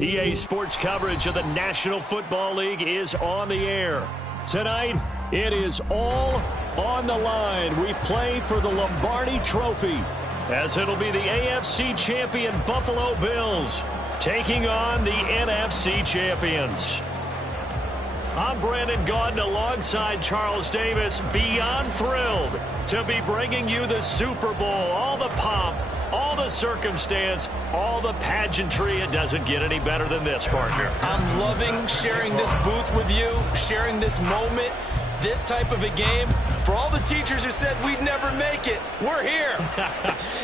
EA Sports coverage of the National Football League is on the air. Tonight, it is all on the line. We play for the Lombardi Trophy, as it'll be the AFC champion Buffalo Bills taking on the NFC champions. I'm Brandon Gaudin alongside Charles Davis, beyond thrilled to be bringing you the Super Bowl. All the pomp, all the circumstance, all the pageantry. It doesn't get any better than this, partner. I'm loving sharing this booth with you, sharing this moment, this type of a game. For all the teachers who said we'd never make it, we're here.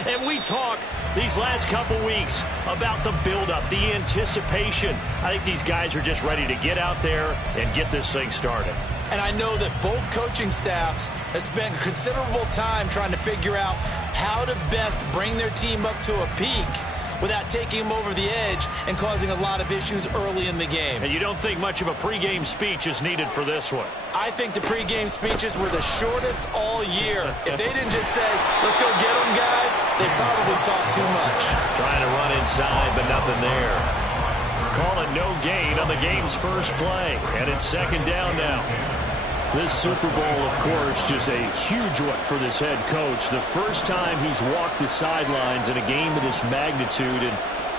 And we talk these last couple weeks about the buildup, the anticipation. I think these guys are just ready to get out there and get this thing started. And I know that both coaching staffs have spent considerable time trying to figure out how to best bring their team up to a peak without taking them over the edge and causing a lot of issues early in the game. And you don't think much of a pregame speech is needed for this one? I think the pregame speeches were the shortest all year. If they didn't just say, let's go get them, guys, they probably talked too much. Trying to run inside, but nothing there. Calling no gain on the game's first play, and it's second down now. This Super Bowl, of course, just a huge one for this head coach. The first time he's walked the sidelines in a game of this magnitude. And,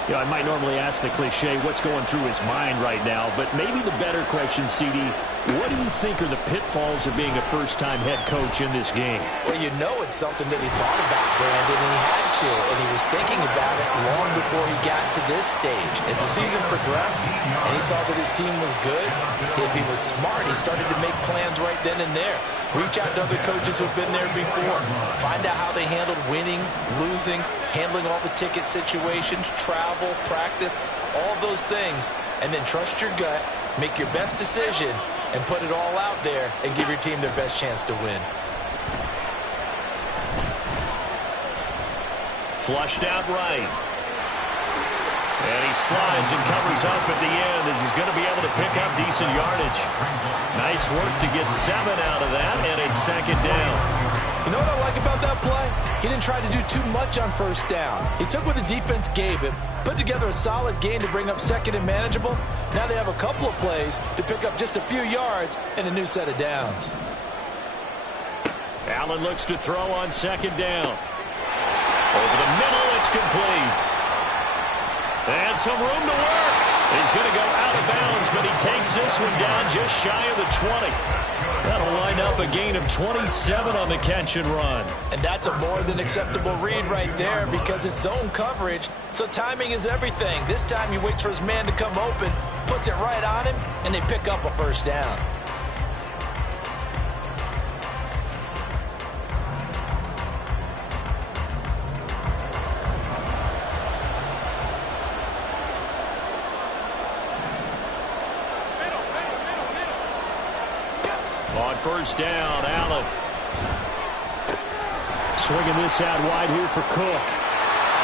you know, I might normally ask the cliche, what's going through his mind right now? But maybe the better question, CD, what do you think are the pitfalls of being a first-time head coach in this game? Well, you know it's something that he thought about, Brandon, and he had to. And he was thinking about it long before he got to this stage. As the season progressed and he saw that his team was good, if he was smart, he started to make plans right then and there. Reach out to other coaches who've been there before. Find out how they handled winning, losing, handling all the ticket situations, travel, practice, all those things. And then trust your gut, make your best decision, and put it all out there and give your team their best chance to win. Flushed out right. And he slides and covers up at the end as he's going to be able to pick up decent yardage. Nice work to get 7 out of that, and it's second down. You know what I like about that play? He didn't try to do too much on first down. He took what the defense gave him, put together a solid gain to bring up second and manageable. Now they have a couple of plays to pick up just a few yards and a new set of downs. Allen looks to throw on second down. Over the middle, it's complete. And some room to work. He's going to go out of bounds, but he takes this one down just shy of the 20. That'll line up a gain of 27 on the catch and run. And that's a more than acceptable read right there because it's zone coverage, so timing is everything. This time he waits for his man to come open, puts it right on him, and they pick up a first down. On first down, Allen. Swinging this out wide here for Cook.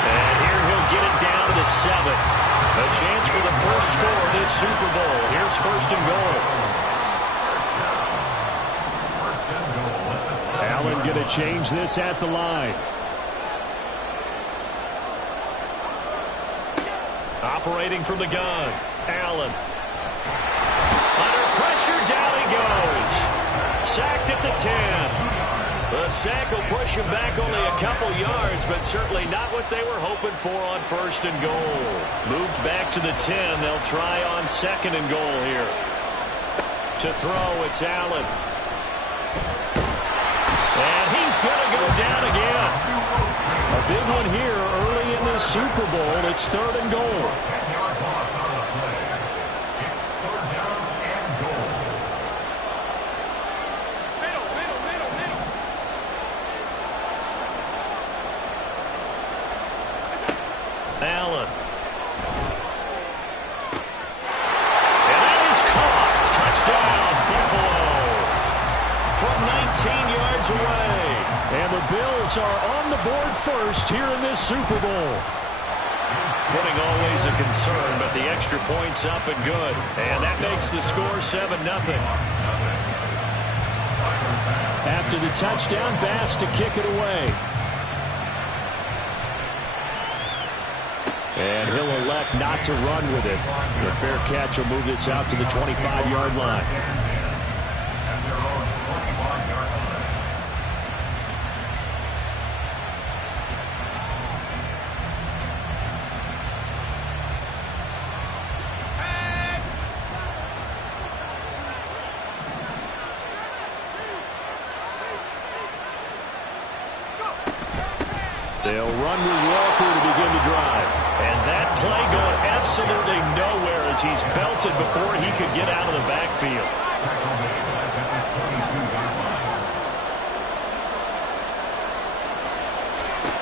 And here he'll get it down to the 7. A chance for the first score of this Super Bowl. Here's first and goal. Allen going to change this at the line. Operating from the gun. Allen. Under pressure, down he goes. Sacked at the 10. The sack will push him back only a couple yards, but certainly not what they were hoping for on first and goal. Moved back to the 10. They'll try on second and goal here. To throw, it's Allen. And he's going to go down again. A big one here early in this Super Bowl. It's third and goal. Allen. And that is caught. Touchdown, Buffalo. From yards away. And the Bills are on the board first here in this Super Bowl. Footing always a concern, but the extra point's up and good. And that makes the score 7-0. After the touchdown, Bass to kick it away. And he'll elect not to run with it. The fair catch will move this out to the 25-yard line. They'll run with Walker to begin the drive. And that play going absolutely nowhere as he's belted before he could get out of the backfield.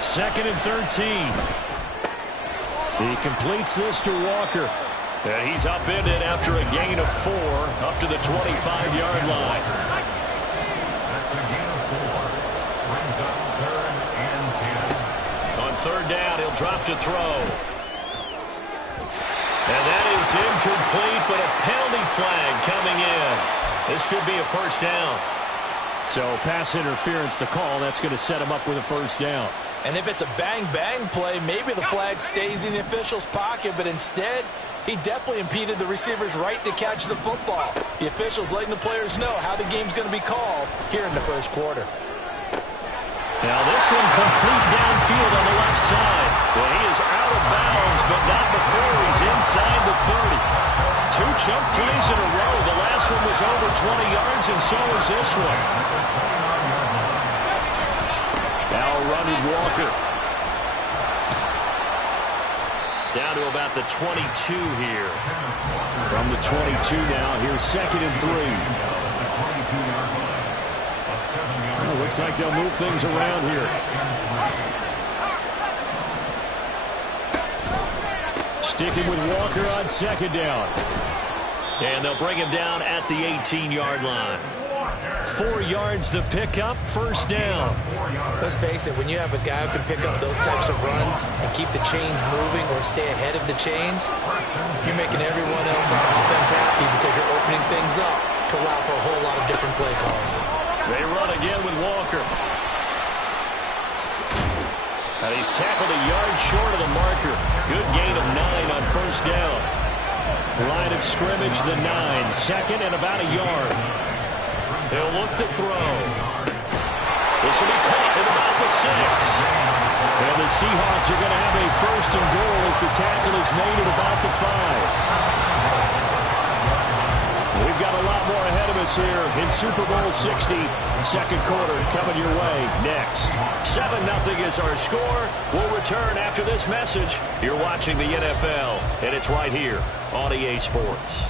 Second and 13. He completes this to Walker. And he's upended after a gain of 4 up to the 25-yard line. Third down, he'll drop to throw. And that is incomplete, but a penalty flag coming in. This could be a first down. So pass interference to call. That's going to set him up with a first down. And if it's a bang-bang play, maybe the flag stays in the official's pocket, but instead, he definitely impeded the receiver's right to catch the football. The official's letting the players know how the game's going to be called here in the first quarter. Now this one complete downfield on the left side. Well, he is out of bounds, but not before he's inside the 30. 2 chunk plays in a row. The last one was over 20 yards, and so is this one. Now a run with Walker. Down to about the 22 here. From the 22 now, here's second and 3. Well, looks like they'll move things around here. Sticking with Walker on second down. And they'll bring him down at the 18-yard line. 4 yards the pickup, first down. Let's face it, when you have a guy who can pick up those types of runs and keep the chains moving or stay ahead of the chains, you're making everyone else on offense happy because you're opening things up to allow for a whole lot of different play calls. They run again with Walker. And he's tackled a yard short of the marker. Good gain of 9 on first down. Line of scrimmage, the 9. Second and about a yard. They'll look to throw. This will be caught at about the 6. And the Seahawks are going to have a first and goal as the tackle is made at about the 5. We've got a lot more ahead of us here in Super Bowl 60. Second quarter coming your way next. 7-0 is our score. We'll return after this message. You're watching the NFL, and it's right here on EA Sports.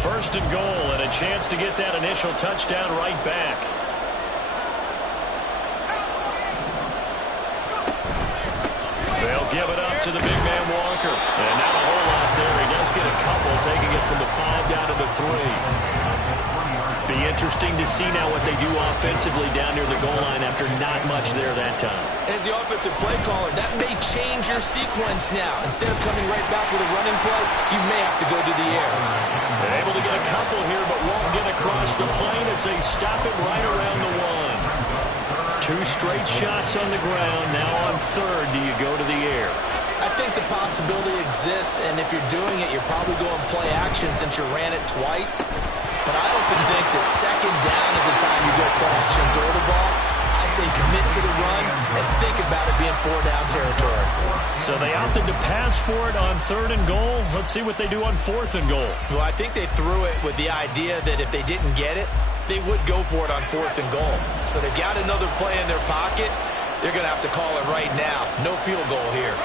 First and goal, and a chance to get that initial touchdown right back. They'll give it up to the big man Walker. And not a whole lot there. He does get a couple, taking it from the 5 down to the 3. Be interesting to see now what they do offensively down near the goal line after not much there that time. As the offensive play caller, that may change your sequence now. Instead of coming right back with a running play, you may have to go to the air. They're able to get a couple here, but won't get across the plane as they stop it right around the 1. 2 straight shots on the ground. Now on third, do you go to the air? I think the possibility exists, and if you're doing it, you're probably going play action since you ran it twice. But I often think that second down is the time you go play action, throw the ball. I say commit to the run and think about it being 4-down territory. So they opted to pass for it on third and goal. Let's see what they do on fourth and goal. Well, I think they threw it with the idea that if they didn't get it, they would go for it on fourth and goal. So they've got another play in their pocket. They're going to have to call it right now. No field goal here.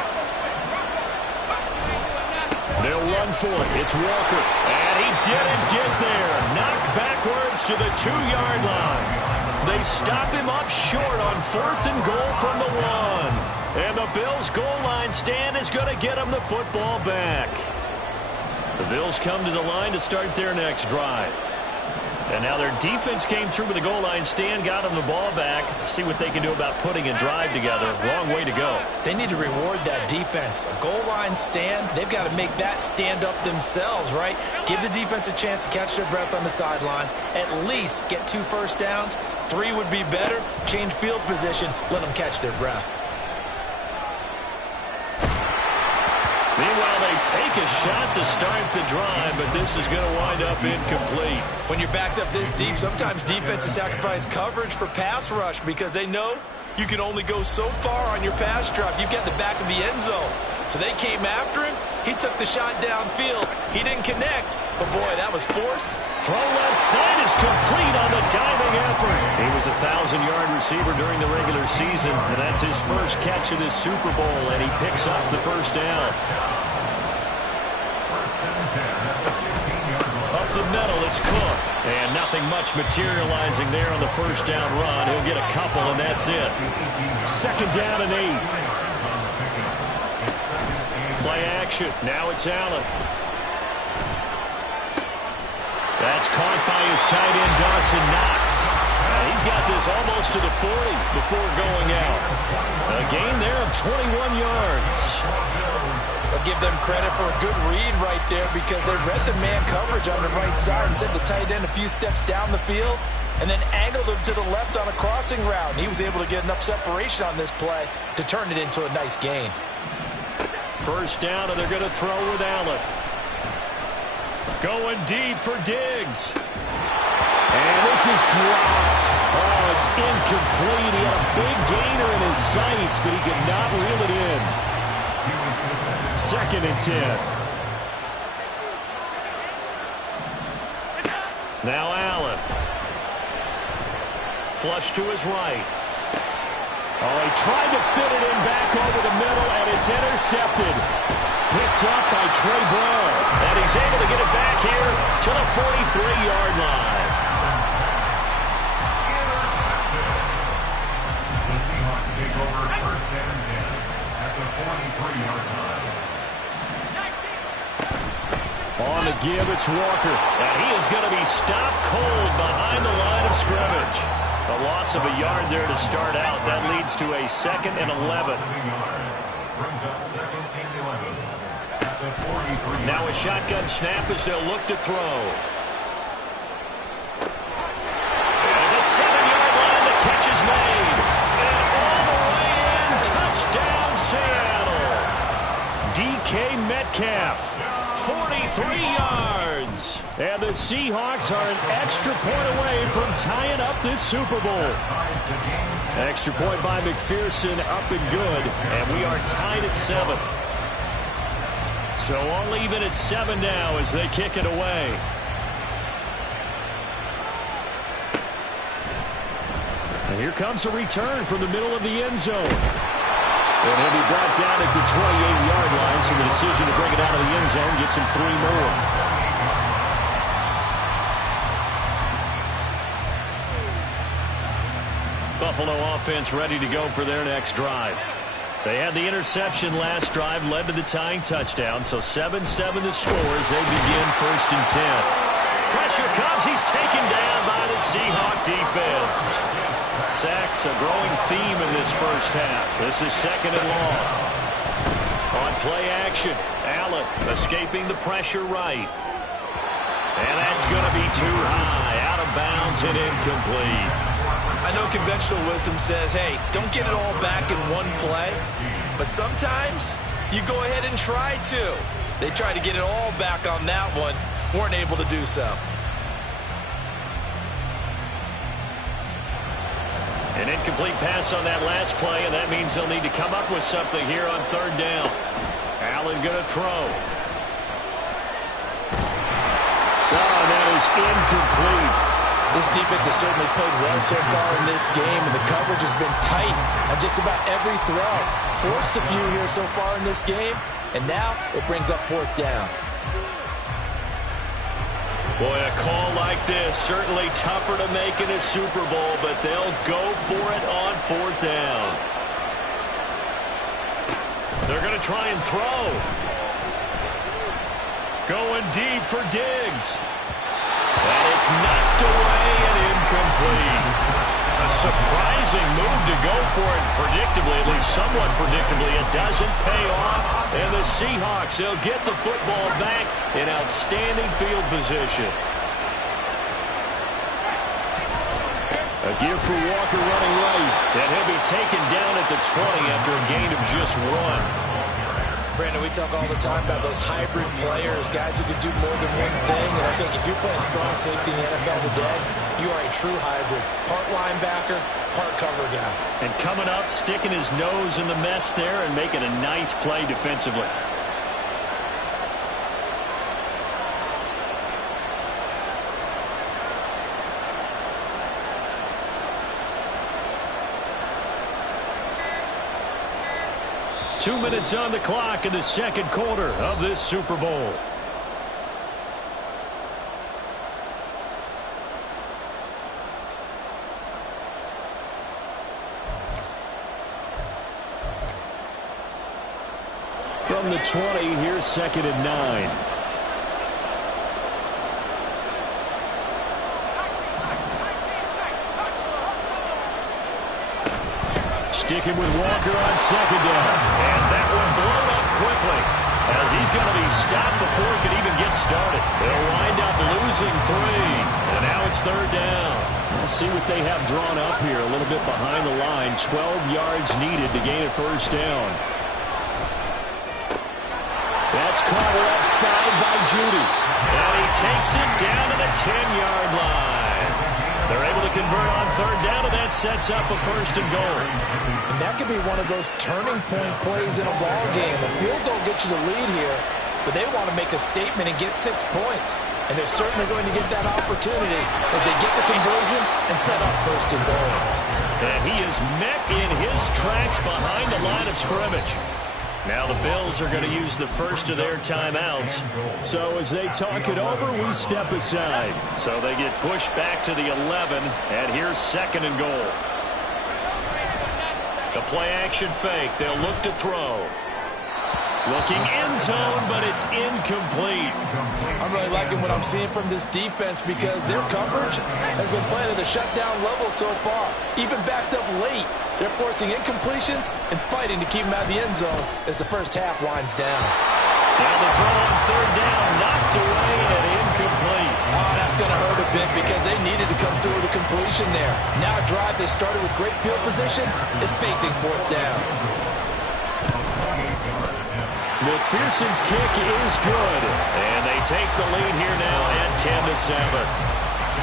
They'll run for it. It's Walker. And he didn't get there. Knocked backwards to the 2-yard line. They stop him up short on fourth and goal from the 1. And the Bills' goal is going to get them the football back. The Bills come to the line to start their next drive. And now their defense came through with a goal line stand, got them the ball back. See what they can do about putting a drive together. Wrong way to go. They need to reward that defense. A goal line stand, they've got to make that stand up themselves, right? Give the defense a chance to catch their breath on the sidelines. At least get 2 first downs. 3 would be better. Change field position. Let them catch their breath. Meanwhile, they take a shot to start the drive, but this is going to wind up incomplete. When you're backed up this deep, sometimes defenses sacrifice coverage for pass rush because they know you can only go so far on your pass drop. You get the back of the end zone. So they came after him. He took the shot downfield. He didn't connect, but boy, that was force. Throw left side is complete on the diving effort. He was a 1,000-yard receiver during the regular season, and that's his first catch of this Super Bowl, and he picks up the first down. Up the middle, it's Cook. And nothing much materializing there on the first down run. He'll get a couple, and that's it. 2nd down and 8. Play action. Now it's Allen. That's caught by his tight end, Dawson Knox. He's got this almost to the 40 before going out. A gain there of 21 yards. I'll give them credit for a good read right there because they read the man coverage on the right side and sent the tight end a few steps down the field and then angled him to the left on a crossing route. And he was able to get enough separation on this play to turn it into a nice gain. First down, and they're going to throw with Allen. Going deep for Diggs. And this is dropped. Oh, it's incomplete. He had a big gainer in his sights, but he could not reel it in. 2nd and 10. Now Allen. Flush to his right. Oh, he tried to fit it in back over the middle, and it's intercepted. Picked up by Trey Brown. And he's able to get it back here to the 43-yard line. The Seahawks take over 1st and 10 at the 43-yard line. On the give, it's Walker. And he is going to be stopped cold behind the line of scrimmage. A loss of a yard there to start out. That leads to a 2nd and 11. Now a shotgun snap as they'll look to throw. And the 7-yard line, the catch is made. And all the way in, touchdown Seattle. DK Metcalf, 43 yards. And the Seahawks are an extra point away from tying up this Super Bowl. Extra point by McPherson, up and good. And we are tied at 7. So all even at 7 now as they kick it away. And here comes a return from the middle of the end zone. And he'll be brought down at the 28-yard line, so the decision to bring it out of the end zone gets him 3 more. Buffalo offense ready to go for their next drive. They had the interception last drive, led to the tying touchdown, so 7-7 the score as they begin 1st and 10. Pressure comes. He's taken down by the Seahawk defense. Sacks a growing theme in this first half. This is 2nd and long. On play action, Allen escaping the pressure right. And that's going to be too high, out of bounds and incomplete. I know conventional wisdom says, hey, don't get it all back in one play. But sometimes you go ahead and try to. They tried to get it all back on that one. Weren't able to do so. An incomplete pass on that last play, and that means they'll need to come up with something here on 3rd down. Allen going to throw. Oh, that is incomplete. This defense has certainly played well so far in this game, and the coverage has been tight on just about every throw. Forced a few here so far in this game, and now it brings up 4th down. Boy, a call like this, certainly tougher to make in a Super Bowl, but they'll go for it on 4th down. They're going to try and throw. Going deep for Diggs. And it's knocked away and incomplete. A surprising move to go for it predictably, at least somewhat predictably. It doesn't pay off. And the Seahawks, they'll get the football back in outstanding field position. A give for Walker running right. And he'll be taken down at the 20 after a gain of just 1. Brandon, we talk all the time about those hybrid players, guys who can do more than one thing. And I think if you're playing strong safety in the NFL today, you are a true hybrid. Part linebacker, part cover guy. And coming up, sticking his nose in the mess there and making a nice play defensively. Two minutes on the clock in the second quarter of this Super Bowl. From the 20, here's 2nd and 9. Sticking with Walker on 2nd down. And that one blown up quickly as he's going to be stopped before he can even get started. They'll wind up losing 3. And now it's 3rd down. Let's see what they have drawn up here. A little bit behind the line. 12 yards needed to gain a 1st down. That's caught offside by Judy. And he takes it down to the 10-yard line. They're able to convert on 3rd down, and that sets up a 1st and goal. And that could be one of those turning point plays in a ball game. A field goal gets you the lead here, but they want to make a statement and get 6 points. And they're certainly going to get that opportunity as they get the conversion and set up 1st and goal. And he is met in his tracks behind the line of scrimmage. Now the Bills are going to use the first of their timeouts. So as they talk it over, we step aside. So they get pushed back to the 11, and here's 2nd and goal. The play-action fake. They'll look to throw. Looking end zone, but it's incomplete. I'm really liking what I'm seeing from this defense because their coverage has been playing at a shutdown level so far. Even backed up late, they're forcing incompletions and fighting to keep them out of the end zone as the first half winds down. Now the throw on 3rd down, knocked away and incomplete. Oh, that's going to hurt a bit because they needed to come through with a completion there. Now a drive they started with great field position is facing 4th down. McPherson's kick is good, and they take the lead here now at 10-7.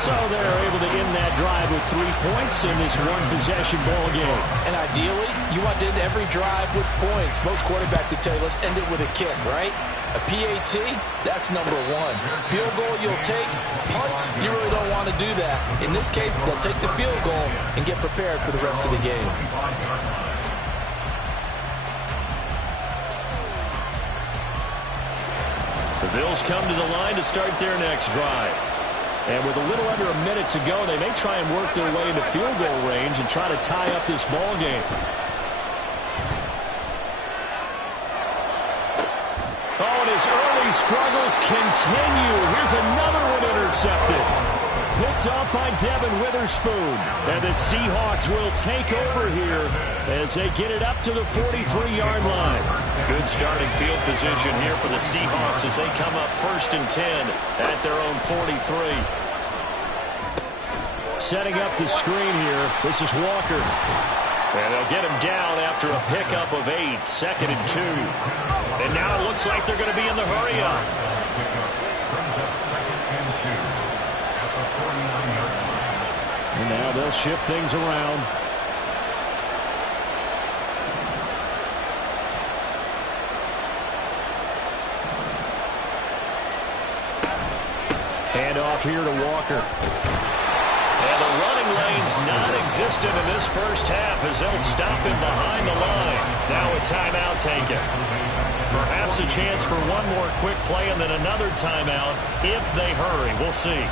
So they're able to end that drive with 3 points in this one-possession ball game. And ideally, you want to end every drive with points. Most quarterbacks would tell you, let's end it with a kick, right? A PAT, that's number 1. Field goal you'll take. Punts, you really don't want to do that. In this case, they'll take the field goal and get prepared for the rest of the game. The Bills come to the line to start their next drive. And with a little under a minute to go, they may try and work their way into field goal range and try to tie up this ball game. Oh, and his early struggles continue. Here's another one intercepted. Picked off by Devin Witherspoon. And the Seahawks will take over here as they get it up to the 43-yard line. Good starting field position here for the Seahawks as they come up 1st and 10 at their own 43. Setting up the screen here, this is Walker. And they'll get him down after a pickup of 8, 2nd and 2. And now it looks like they're going to be in the hurry-up. And now they'll shift things around. Hand off here to Walker. And the running lane's non-existent in this first half as they'll stop him behind the line. Now a timeout taken. Perhaps a chance for one more quick play and then another timeout if they hurry. We'll see.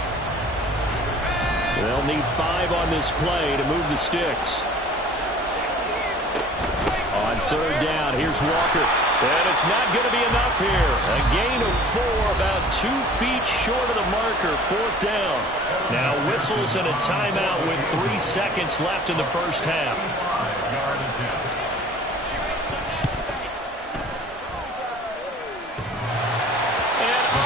They'll need 5 on this play to move the sticks. On 3rd down, here's Walker. And it's not going to be enough here. A gain of 4, about 2 feet short of the marker, 4th down. Now whistles and a timeout with 3 seconds left in the first half. And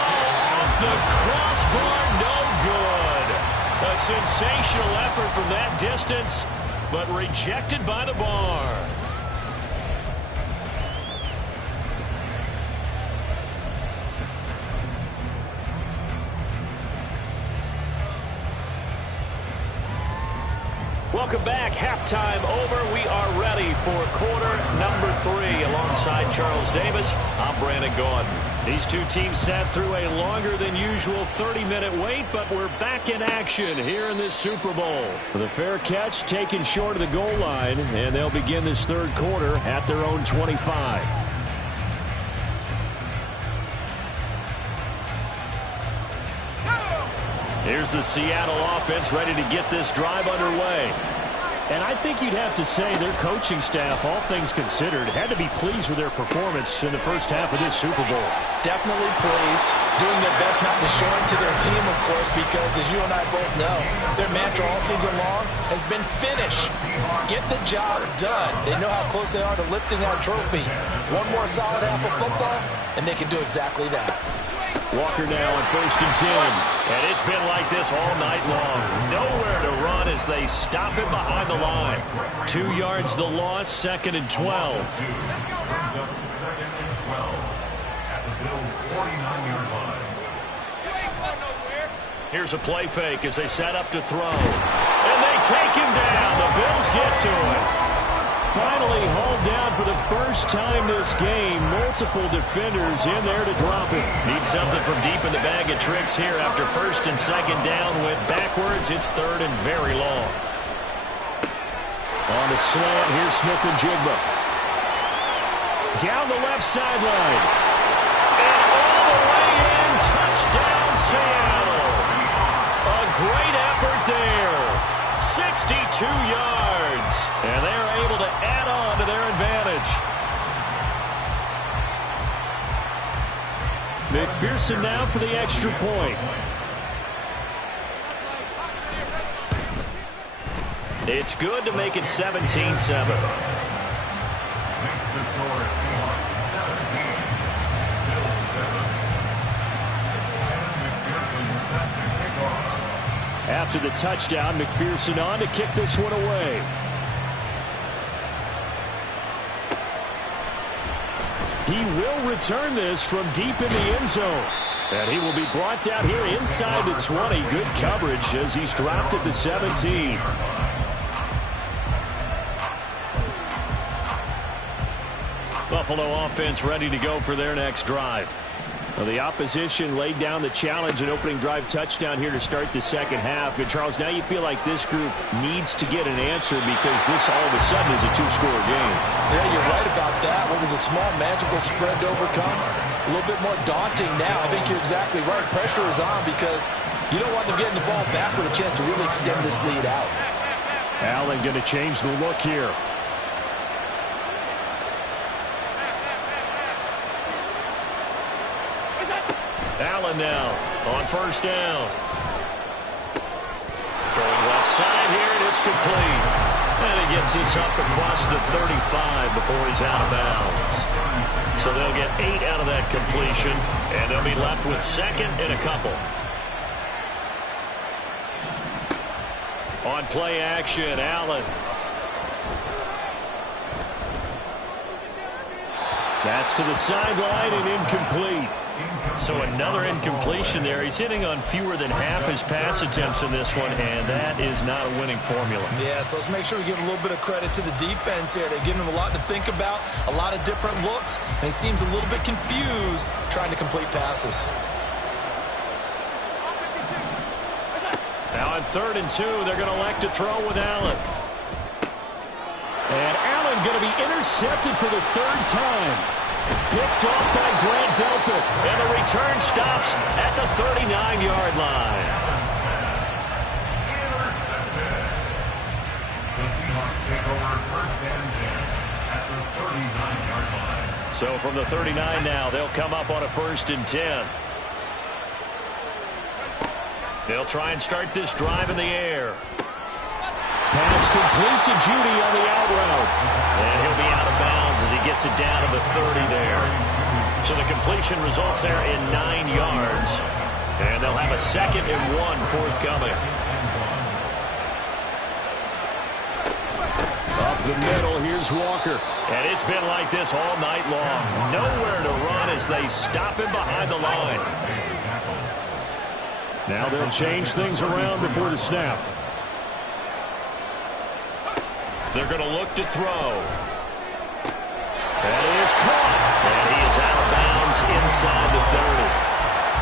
off the crossbar, no good. A sensational effort from that distance, but rejected by the bar. Welcome back. Halftime over. We are ready for quarter number 3. Alongside Charles Davis, I'm Brandon Gaudin. These two teams sat through a longer than usual 30-minute wait, but we're back in action here in this Super Bowl. The fair catch taken short of the goal line, and they'll begin this third quarter at their own 25. Here's the Seattle offense ready to get this drive underway. And I think you'd have to say their coaching staff, all things considered, had to be pleased with their performance in the first half of this Super Bowl. Definitely pleased, doing their best not to show it to their team, of course, because as you and I both know, their mantra all season long has been finish. Get the job done. They know how close they are to lifting that trophy. One more solid half of football, and they can do exactly that. Walker now on 1st and 10. And it's been like this all night long. Nowhere to run as they stop him behind the line. 2 yards the loss, 2nd and 12. Here's a play fake as they set up to throw. And they take him down. The Bills get to him. Finally hauled down for the first time this game. Multiple defenders in there to drop him. Need something from deep in the bag of tricks here after 1st and 2nd down. Went backwards. It's 3rd and very long. On the slant, here's Smith and Jigba. Down the left sideline. And all the way in. Touchdown, Seattle. A great effort there. 62 yards. And they're able to add on to their advantage. McPherson now for the extra point. It's good to make it 17-7. Makes the score Seahawks 17, Bills 7. And McPherson set to kick off. After the touchdown, McPherson on to kick this one away. He will return this from deep in the end zone. And he will be brought down here inside the 20. Good coverage as he's dropped at the 17. Buffalo offense ready to go for their next drive. Well, the opposition laid down the challenge and opening drive touchdown here to start the second half. And, Charles, now you feel like this group needs to get an answer because this all of a sudden is a 2-score game. Yeah, you're right about that. What was a small magical spread to overcome? A little bit more daunting now. I think you're exactly right. Pressure is on because you don't want them getting the ball back with a chance to really extend this lead out. Allen going to change the look here. Allen now on 1st down. Throwing left side here, and it's complete. And he gets this up across the 35 before he's out of bounds. So they'll get 8 out of that completion, and they'll be left with 2nd and a couple. On play action, Allen. That's to the sideline and incomplete. So another incompletion there. He's hitting on fewer than half his pass attempts in this one, and that is not a winning formula. Yeah, so let's make sure we give a little bit of credit to the defense here. They've given him a lot to think about, a lot of different looks, and he seems a little bit confused trying to complete passes. Now on 3rd and 2, they're going to elect to throw with Allen. And Allen going to be intercepted for the 3rd time. Picked off by Grant Delpit. And the return stops at the 39-yard line. The Seahawks take over 1st and 10 at the 39-yard line. So from the 39 now, they'll come up on a 1st and 10. They'll try and start this drive in the air. Pass complete to Judy on the out route. And he'll be out of bounds as he gets it down to the 30 there. So the completion results there in 9 yards. And they'll have a 2nd and 1 forthcoming. Up the middle, here's Walker. And it's been like this all night long. Nowhere to run as they stop him behind the line. Now they'll change things around before the snap. They're going to look to throw. That is caught. And he is out of bounds inside the 30.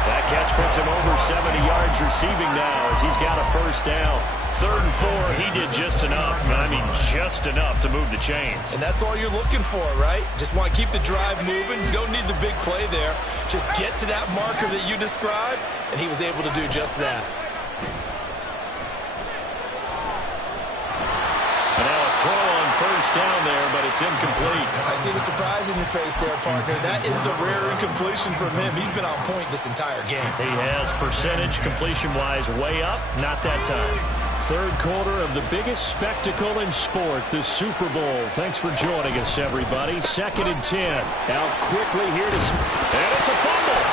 That catch puts him over 70 yards receiving now as he's got a 1st down. 3rd and 4, he did just enough. I mean, just enough to move the chains. And that's all you're looking for, right? Just want to keep the drive moving. You don't need the big play there. Just get to that marker that you described, and he was able to do just that. And now a throw on 1st down there, but it's incomplete. I see the surprise in your face there, partner. That is a rare incompletion from him. He's been on point this entire game. He has percentage completion-wise way up, not that time. 3rd quarter of the biggest spectacle in sport, the Super Bowl. Thanks for joining us, everybody. 2nd and 10. Out quickly here to... And it's a fumble.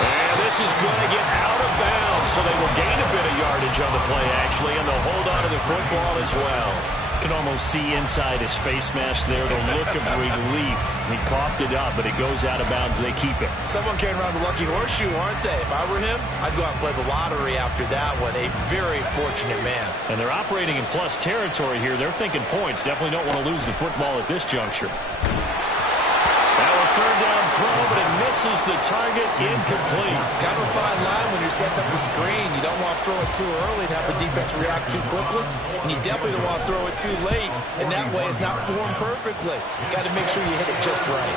And this is going to get out of bounds, so they will gain a bit of yardage on the play, actually, and they'll hold on to the football as well. You can almost see inside his face mask there the look of relief. He coughed it up, but it goes out of bounds. They keep it. Someone carrying around the lucky horseshoe, aren't they? If I were him, I'd go out and play the lottery after that one. A very fortunate man. And they're operating in plus territory here. They're thinking points. Definitely don't want to lose the football at this juncture. Now a 3rd down throw, but it misses the target, incomplete. Kind of a fine line when you're setting up the screen. You don't want to throw it too early and have the defense react too quickly. And you definitely don't want to throw it too late. And that way it's not formed perfectly. You got to make sure you hit it just right.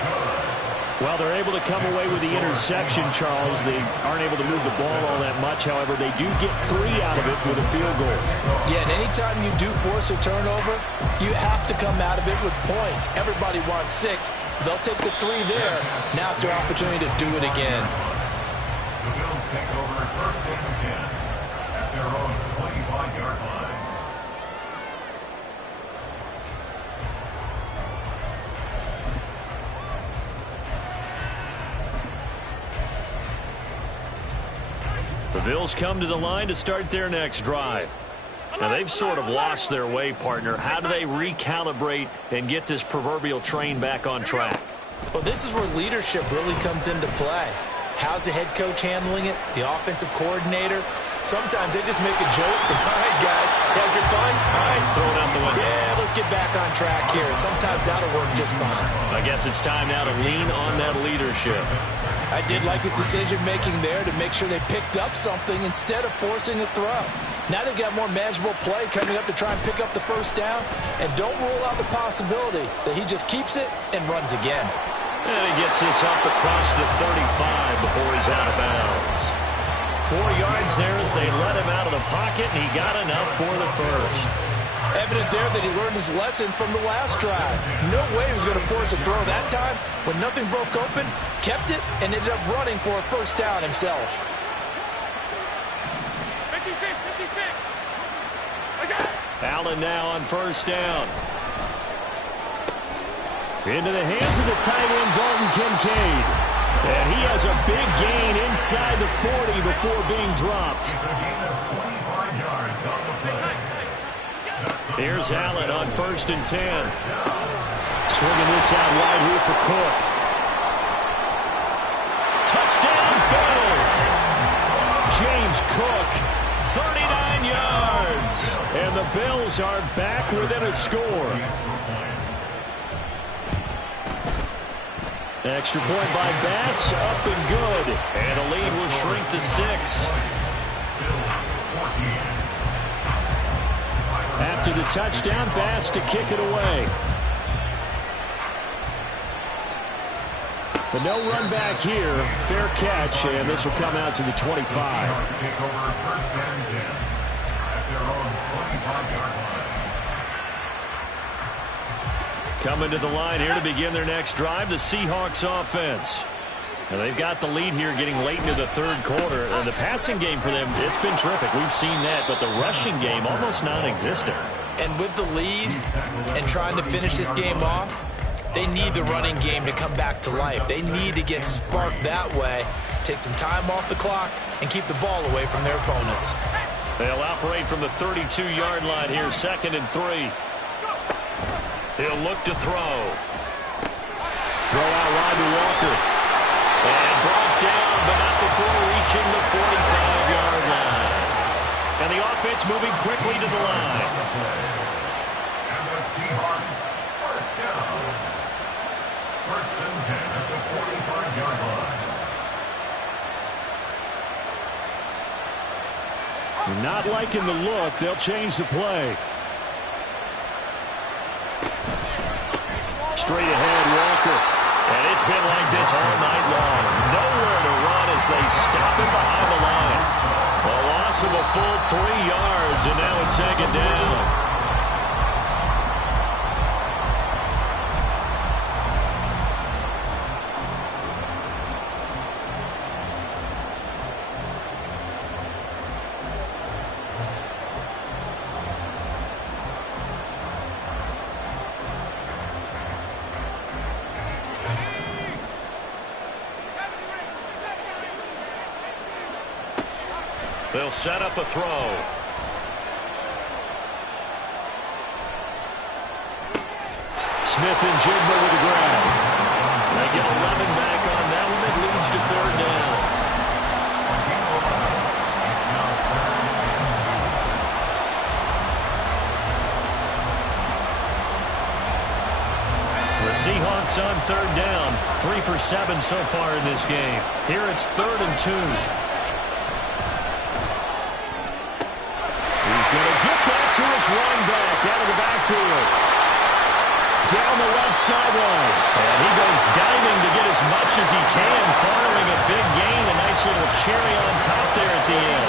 Well, they're able to come away with the interception, Charles. They aren't able to move the ball all that much. However, they do get 3 out of it with a field goal. Yeah, and anytime you do force a turnover, you have to come out of it with points. Everybody wants 6. They'll take the 3 there. Now it's their opportunity to do it again. The Bills take over 1st and 10 at their own 25-yard line. The Bills come to the line to start their next drive. Now, they've sort of lost their way, partner. How do they recalibrate and get this proverbial train back on track? Well, this is where leadership really comes into play. How's the head coach handling it? The offensive coordinator? Sometimes they just make a joke. All right, guys, had your fun? All right, Throw it out the window. Yeah, let's get back on track here. And sometimes that'll work just fine. I guess it's time now to lean on that leadership. I did like his decision-making there to make sure they picked up something instead of forcing a throw. Now they've got more manageable play coming up to try and pick up the 1st down. And don't rule out the possibility that he just keeps it and runs again. And he gets this up across the 35 before he's out of bounds. 4 yards there as they let him out of the pocket, and he got enough for the 1st. Evident there that he learned his lesson from the last drive. No way he was going to force a throw that time. When nothing broke open, kept it, and ended up running for a 1st down himself. 56. Allen now on 1st down. Into the hands of the tight end, Dalton Kincaid. And he has a big gain inside the 40 before being dropped. Here's Allen on 1st and 10. Swinging this out wide here for Cook. Touchdown, Bills! James Cook, 39 yards. And the Bills are back within a score. Extra point by Bass, up and good. And the lead will shrink to 6. After the touchdown, Bass to kick it away. But no run back here. Fair catch, and this will come out to the 25. Seahawks take over 1st and 10 at their own 25-yard line. Coming to the line here to begin their next drive, the Seahawks offense. And they've got the lead here getting late into the third quarter. And the passing game for them, it's been terrific. We've seen that, but the rushing game almost non-existent. And with the lead and trying to finish this game off, they need the running game to come back to life. They need to get sparked that way, take some time off the clock, and keep the ball away from their opponents. They'll operate from the 32-yard line here, 2nd and 3. He'll look to throw. Throw out wide to Walker. And brought down, but not before reaching the 45-yard line. And the offense moving quickly to the line. And the Seahawks first down. 1st and 10 at the 45-yard line. Not liking the look. They'll change the play. Straight ahead, Walker. And it's been like this all night long. Nowhere to run as they stop him behind the line. A loss of a full 3 yards, and now it's 2nd down. They'll set up a throw. Smith and Jigba with the grab. They get 11 back on that one. That leads to 3rd down. The Seahawks on 3rd down. 3 for 7 so far in this game. Here it's 3rd and 2. To his running back out of the backfield. Down the left sideline. And he goes diving to get as much as he can, following a big gain. A nice little cherry on top there at the end.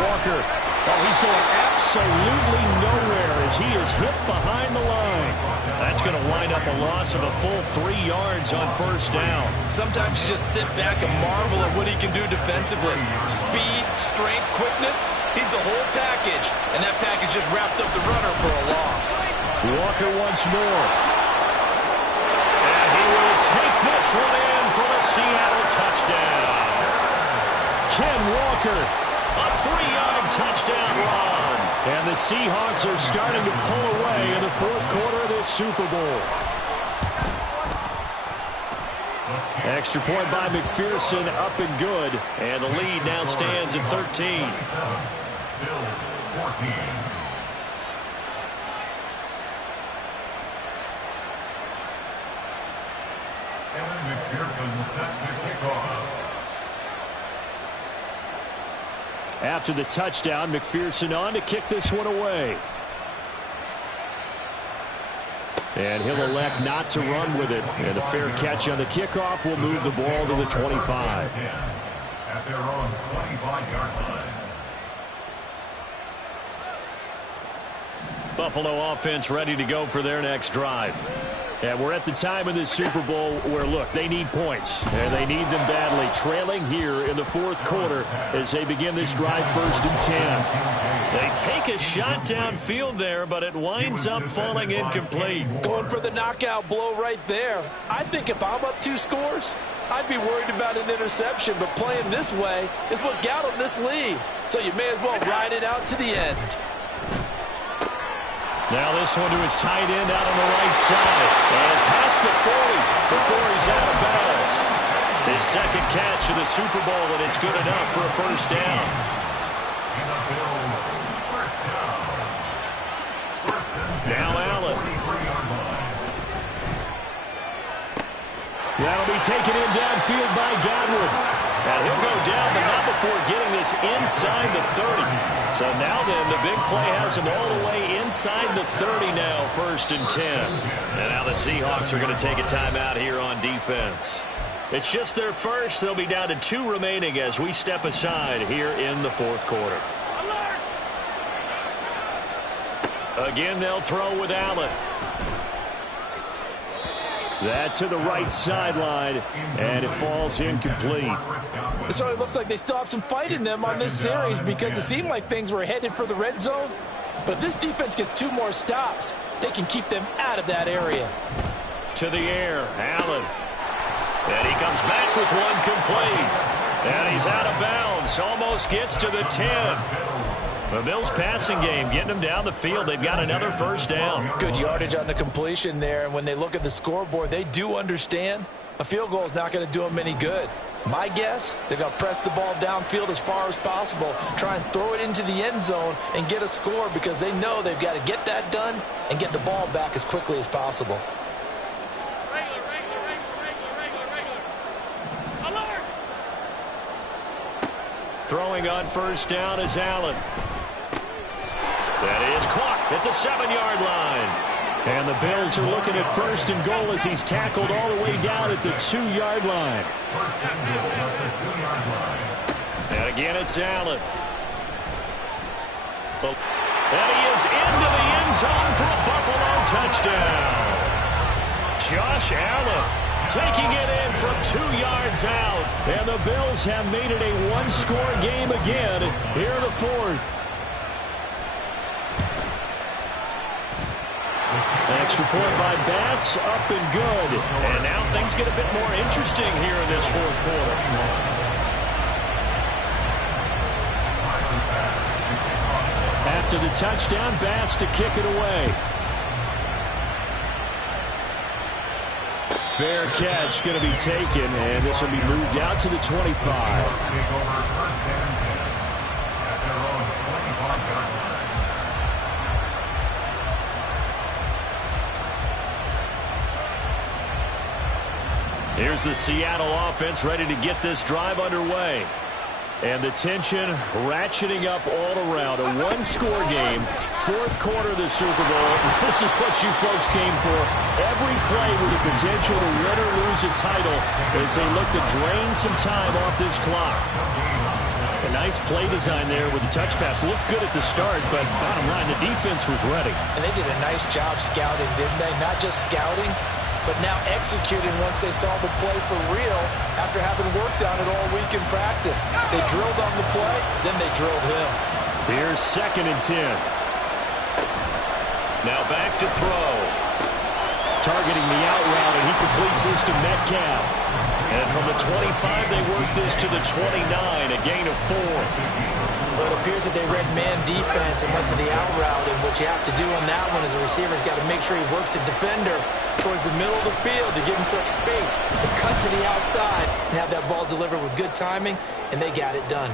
Walker. Oh, he's going absolutely nowhere as he is hit behind the line. That's going to wind up a loss of a full 3 yards on 1st down. Sometimes you just sit back and marvel at what he can do defensively. Speed, strength, quickness, he's the whole package. And that package just wrapped up the runner for a loss. Walker once more. And he will take this one in for a Seattle touchdown. Ken Walker, a 3-yard touchdown run. And the Seahawks are starting to pull away in the 4th quarter of this Super Bowl. Extra point by McPherson, up and good. And the lead now stands at 13. Bills 14. Kevin McPherson set to kick off. After the touchdown, McPherson on to kick this one away. And he'll elect not to run with it. And a fair catch on the kickoff will move the ball to the 25. At their own 25-yard line. Buffalo offense ready to go for their next drive. And we're at the time in this Super Bowl where, look, they need points. And they need them badly. Trailing here in the 4th quarter as they begin this drive, 1st and 10. They take a shot downfield there, but it winds up falling incomplete. Going for the knockout blow right there. I think if I'm up 2 scores, I'd be worried about an interception. But playing this way is what got them this lead. So you may as well ride it out to the end. Now this one to his tight end out on the right side. And past the 40 before he's out of bounds. His 2nd catch of the Super Bowl, and it's good enough for a 1st down. Now Allen. That'll be taken in downfield by Godwin. And he'll go down, but not before getting this inside the 30. So now then, the big play has him all the way inside the 30 now, 1st and 10. And now the Seahawks are going to take a timeout here on defense. It's just their first. They'll be down to 2 remaining as we step aside here in the fourth quarter. Again, they'll throw with Allen. That's to the right sideline, and it falls incomplete. So it looks like they still have some fight in them on this series because it seemed like things were headed for the red zone. But if this defense gets 2 more stops, they can keep them out of that area. To the air, Allen. And he comes back with one complete. And he's out of bounds. Almost gets to the 10. The Bills' passing game getting them down the field. They've got another first down. Good yardage on the completion there. And when they look at the scoreboard, they do understand a field goal is not going to do them any good. My guess, they're going to press the ball downfield as far as possible, try and throw it into the end zone and get a score because they know they've got to get that done and get the ball back as quickly as possible. Throwing on first down is Allen. That is caught at the 7-yard line. And the Bills are looking at first and goal as he's tackled all the way down at the 2-yard line. And again, it's Allen. And he is into the end zone for a Buffalo touchdown. Josh Allen taking it in from 2 yards out. And the Bills have made it a 1-score game again here in the fourth. Extra point by Bass, up and good. And now things get a bit more interesting here in this fourth quarter. After the touchdown, Bass to kick it away. Fair catch going to be taken, and this will be moved out to the 25. Here's the Seattle offense ready to get this drive underway. And the tension ratcheting up all around. A 1-score game, fourth quarter of the Super Bowl. This is what you folks came for. Every play with the potential to win or lose a title as they look to drain some time off this clock. A nice play design there with the touch pass. Looked good at the start, but bottom line, the defense was ready. And they did a nice job scouting, didn't they? Not just scouting, but now executing once they saw the play for real after having worked on it all week in practice. They drilled on the play, then they drilled him. Here's 2nd and 10. Now back to throw. Targeting the out route, and he completes this to Metcalf. And from the 25, they work this to the 29, a gain of 4. Well, it appears that they read man defense and went to the out route, and what you have to do on that one is the receiver's got to make sure he works the defender towards the middle of the field to give himself space to cut to the outside and have that ball delivered with good timing, and they got it done.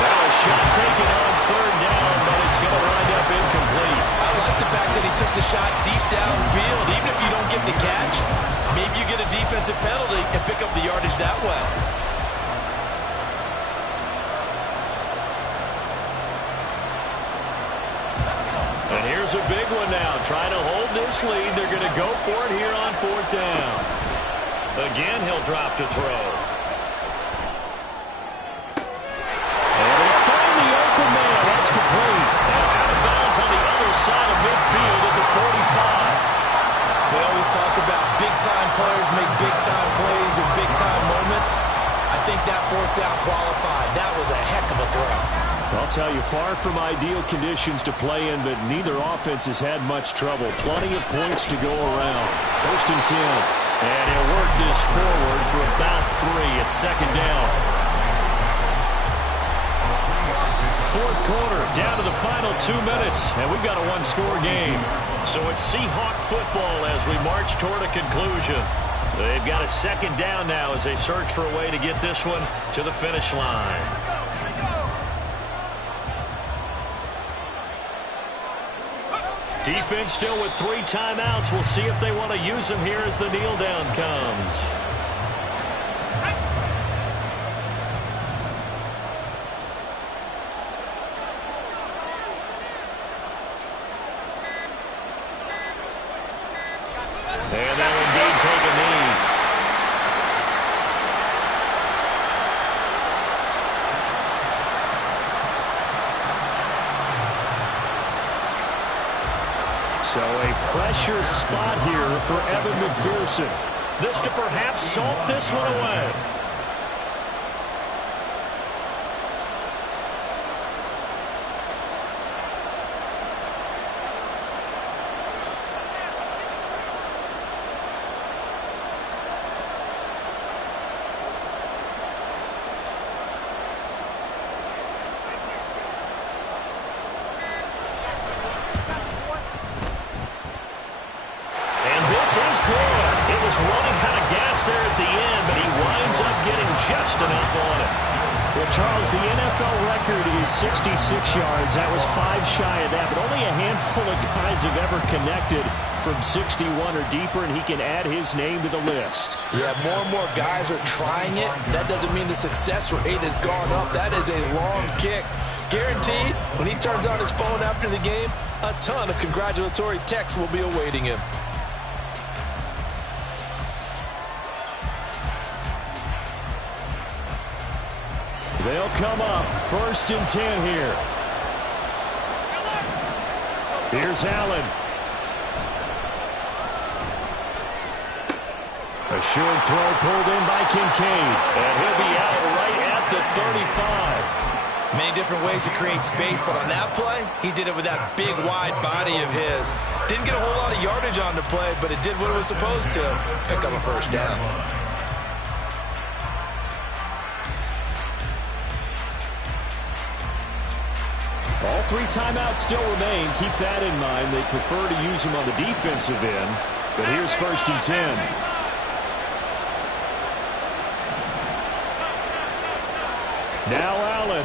Now a shot taken on 3rd down, but it's going to wind up incomplete. I like the fact that he took the shot deep downfield. Even if you don't get the catch, maybe you get a defensive penalty and pick up the yardage that way. And here's a big one now. Trying to hold this lead. They're going to go for it here on 4th down. Again, he'll drop to throw. And they find the open man. That's complete. And out of bounds on the other side of midfield at the 45. We always talk about big-time players make big-time plays in big-time moments. I think that 4th down qualified. That was a heck of a throw. I'll tell you, far from ideal conditions to play in, but neither offense has had much trouble. Plenty of points to go around. 1st and 10. And he'll work this forward for about 3 at 2nd down. Fourth quarter, down to the final 2 minutes, and we've got a 1-score game. So it's Seahawk football as we march toward a conclusion. They've got a 2nd down now as they search for a way to get this one to the finish line. Defense still with 3 timeouts. We'll see if they want to use them here as the kneel down comes. And they'll indeed take a knee. So a pressure spot here for Evan McPherson. This to perhaps salt this one away. Is good. It was running out of gas there at the end, but he winds up getting just enough on it. Well, Charles, the NFL record is 66 yards. That was 5 shy of that, but only a handful of guys have ever connected from 61 or deeper, and he can add his name to the list. Yeah, more and more guys are trying it. That doesn't mean the success rate has gone up. That is a long kick. Guaranteed, when he turns on his phone after the game, a ton of congratulatory texts will be awaiting him. They'll come up 1st and 10 here. Here's Allen. A short throw pulled in by Kincaid. And he'll be out right at the 35. Many different ways to create space, but on that play, he did it with that big, wide body of his. Didn't get a whole lot of yardage on the play, but it did what it was supposed to. Pick up a 1st down. All 3 timeouts still remain. Keep that in mind. They prefer to use them on the defensive end. But here's 1st and 10. Now Allen.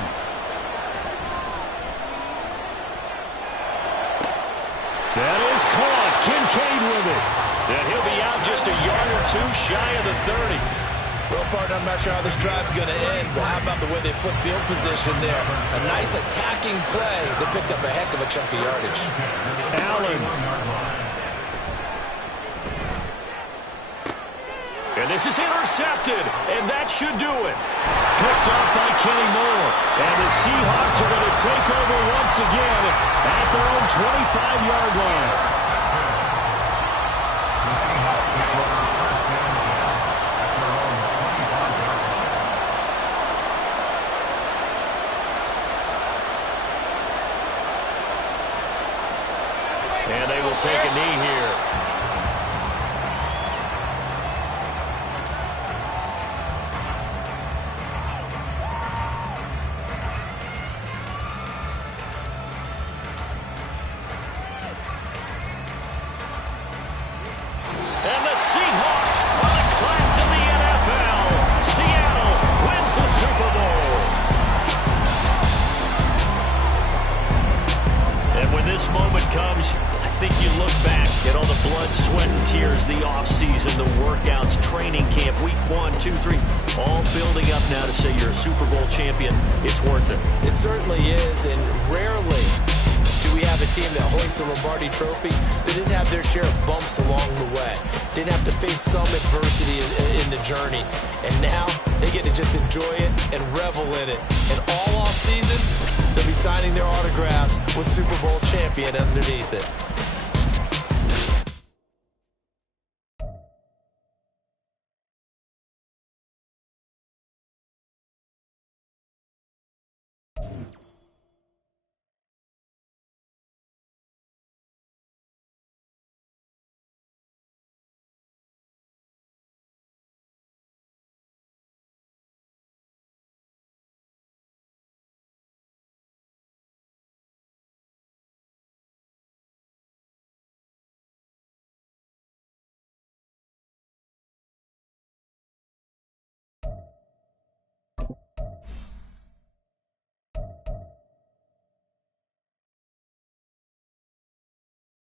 That is caught. Kincaid with it. And he'll be out just a yard or 2 shy of the 30. Well, partner, I'm not sure how this drive's going to end, but how about the way they flip field position there? A nice attacking play that picked up a heck of a chunk of yardage. Allen. And this is intercepted, and that should do it. Picked up by Kenny Moore. And the Seahawks are going to take over once again at their own 25-yard line. And they will take a knee here. And the Seahawks are the class of the NFL. Seattle wins the Super Bowl. And when this moment comes, I think you look back at all the blood, sweat, and tears, the offseason, the workouts, training camp, week 1, 2, 3, all building up now to say you're a Super Bowl champion. It's worth it. It certainly is, and rarely do we have a team that hoists a Lombardi trophy that didn't have their share of bumps along the way, didn't have to face some adversity in the journey, and now they get to just enjoy it and revel in it. And all offseason, they'll be signing their autographs with Super Bowl champion underneath it.